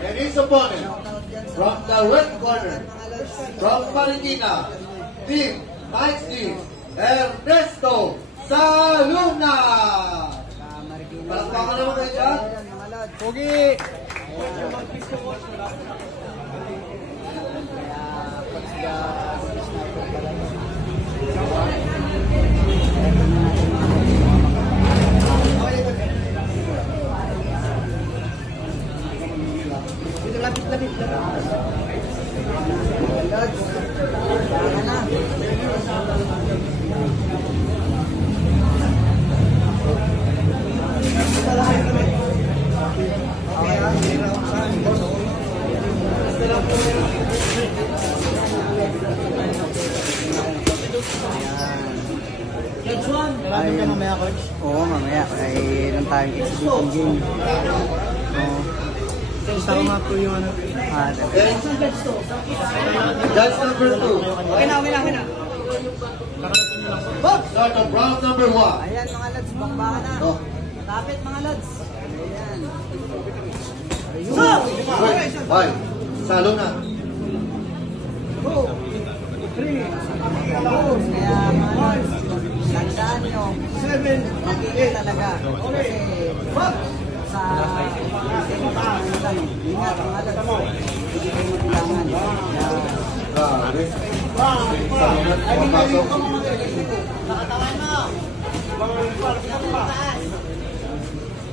And his opponent, from the red corner, from Marikina, Team Knights Team, Ernesto Saluna! Palakpakan naman kayo dyan. Pogi! Lapit. Kailangan ka mamaya, coach? Oo, mamaya. Ay, ilan tayong exhibition game. Gusto ko nga po yung ano. Judge number 2. Okay na. Start of round number 1. Ayan mga lads, bakbakan na. Oh. Kapit mga lads. Ayan. Ay, Saluna. 2, 3, 4. Kaya mga lads, tandaan nyo. 7, magiging talaga. Kasi sa ingat mga lads. Hindi kayo mabilangan. Grabe. Saluna, papasok.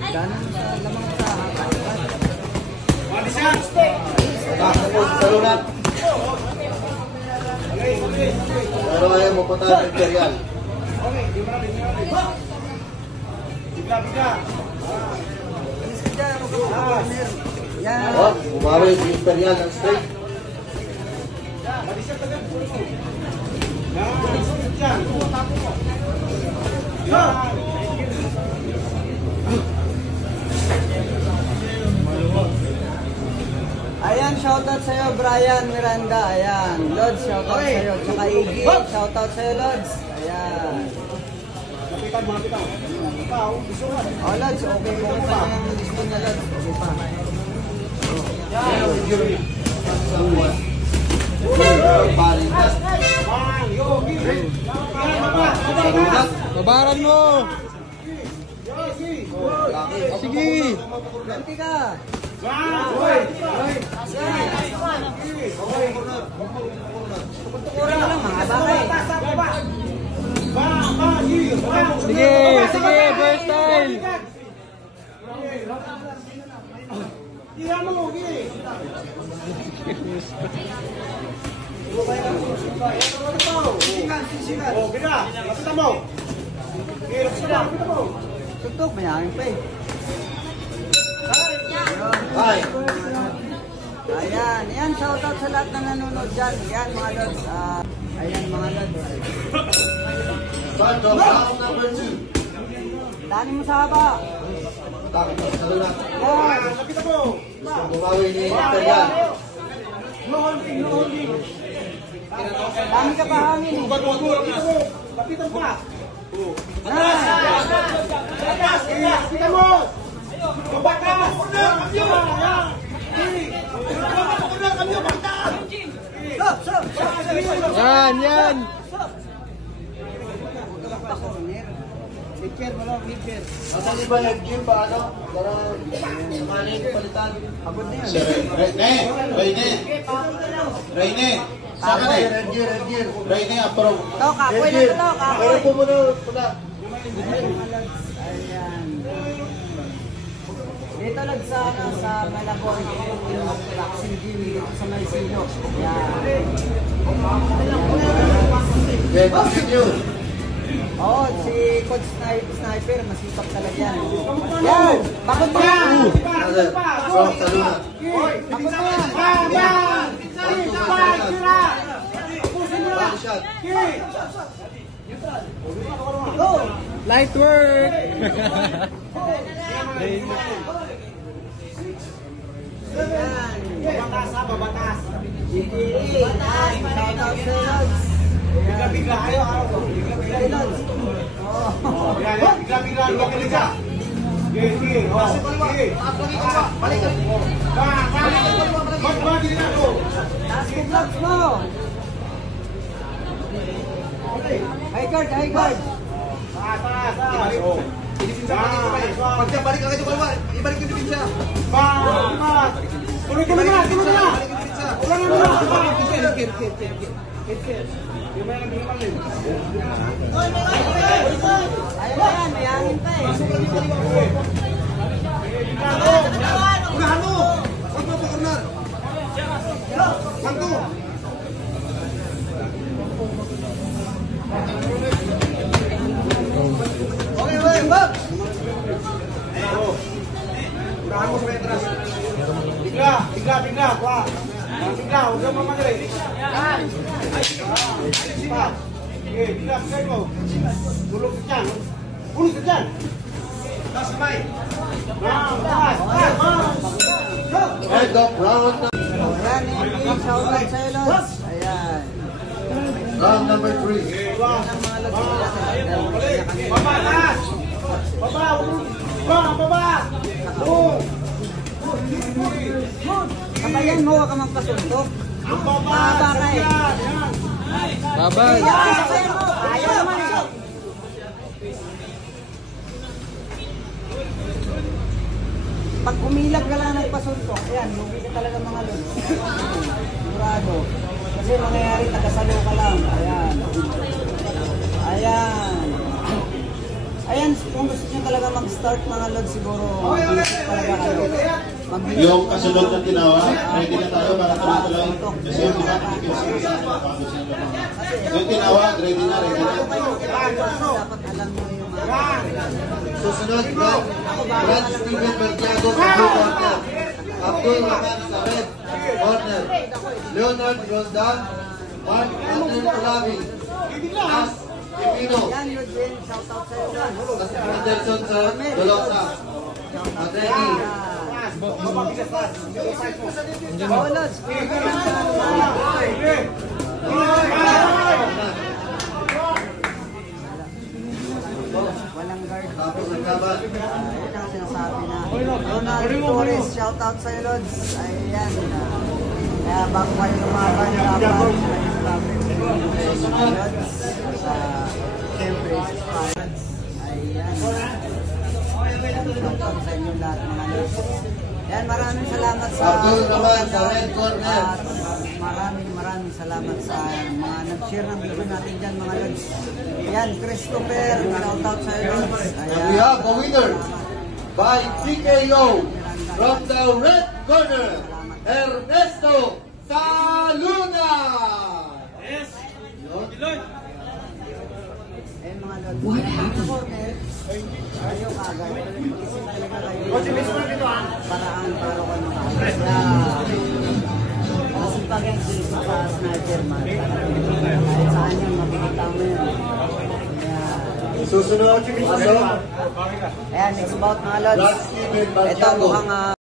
Ganun sa lamang sa hakapan. Tapos Saluna. Pero ayaw mo punta ng Imperial. Yan. Oh, bumawi si Imperial ng straight. Ayan, shoutout sa'yo, Brian Miranda. Ayan, Lods, shoutout sa'yo. Tsaka Iggy, shoutout sa'yo, Lods. Ayan. Oh, Lods, okay po pa na yung listo niya, Lods. Okay pa. Babaran mo! Sige! Ganti ka! Tukurin lang mga bakay. Sige, first time! Tutok, mayangin pa eh. Ay. Ayan, shoutout sa lahat na nanonood dyan. Ayan mga lods. Ayan mga lods. Start of round number 2. Dani mo sa haba. Takot na sa Saluna. Ayan. Gusto bumawi ni Imperial. Dami ka pa hangin eh. Lapitan pa. Lapitan mo. Babakas! Yan! Picture mo lang, picture. Ang ba nag-game ba ano? Para sumali palitan. Abot na yun. Reyne! Saan ka Red gear. Reyne, approve. Ito, kapoy na ito, kapoy. Pero po muna pula. Ayan. Dito lang sa Malabon, yung vaccine game dito sa Maisilo. Ayan. Get continue. Oo, si Coach Sniper, masipag talaga yan. Yan! Bakit mo yan? From Saluna. Bakit mo yan? Body shot. Go! Light work! Yan! Babatas ha, babatas. GDA! Shoutout sa Lods! Bigla-bigla kayo. Kay Lods! Oo! Bigla-bigla. Sige. Balik ka. good luck mo. High guard, high guard. Pag siya balik ka kayo kalawa, ibalik yung depensa. Tuloy na! Tuloy na! Ulan na muna! Ayaw na yan, may hangin pa eh. Unahan mo! Huwag mo pa corner. Santo! Okay, okay, Bob! Unahan mo sa may atras. Bigla! Kwa! Bigla! Huwag ka mamadali! Okay, bigla mo! Tulog ka dyan! Tulog ka dyan! Taas kamay! Taas! Head up, round Ayan, Amy, shoutout sa'yo, Lods. Ayan. round number 3. Yan ang mga Lods nila sa kanila. Baba! Taas! Baba! Baba! Kabayan mo, huwag ka magpasuntok. Ang baba! Baba ka eh. Babay. Kabayan mo, ayaw naman eh. Pag umilag ka lang ng pasuntok, ayan, lugi ka talaga mga Lods. Sigurado. Kasi mangyayari, tagasalo ka lang. Ayan. Ayan. Ayan, kung gusto nyo talaga mag-start mga Lods, siguro mag-isip talaga kayo. Yung kasunod na tinawa, ready na tayo para tuloy-tuloy. Kasi yung mga yung tinawag, ready na. Dapat alam nyo yung Susunod, Brad Steven Bertiago sa blue corner. Abdul Rahman sa red corner. Leonard Roldan, Mark Anthony Olavi. As Pipino. yan, Eugene, shoutout sa'yo. As Anderson sa Dolosa. Madreni. Oh, Lods, walang guard. Tapos ang laban. Yan ang sinasabi na. Ronald Torres, shoutout sa'yo, Lods. Ayan. Kaya bago kayo lumaban, dapat Lods. Sa siyempre, sa Pirates. Ayan. Shoutout sa inyo lahat mga Lods. Yan, maraming salamat sa Abdul Rahman sa red corner. at maraming salamat sa mga nag-share ng video natin dyan mga Lods. Yan, Christopher, shoutout sa iyo Lods. And we have a winner by TKO from the red corner, Ernesto Saluna. Yes! Eh mga Lods, sa corner, ayaw kagad. Isip talaga kayo. Paraan para kayo makakagad. Kasi pag yung clip sa sniper man, kahit saan yan, mabibitaw mo yun. Susunod, pasok, Ayan, next bout mga Lods. Brad Steven Ito Bertiago. mukhang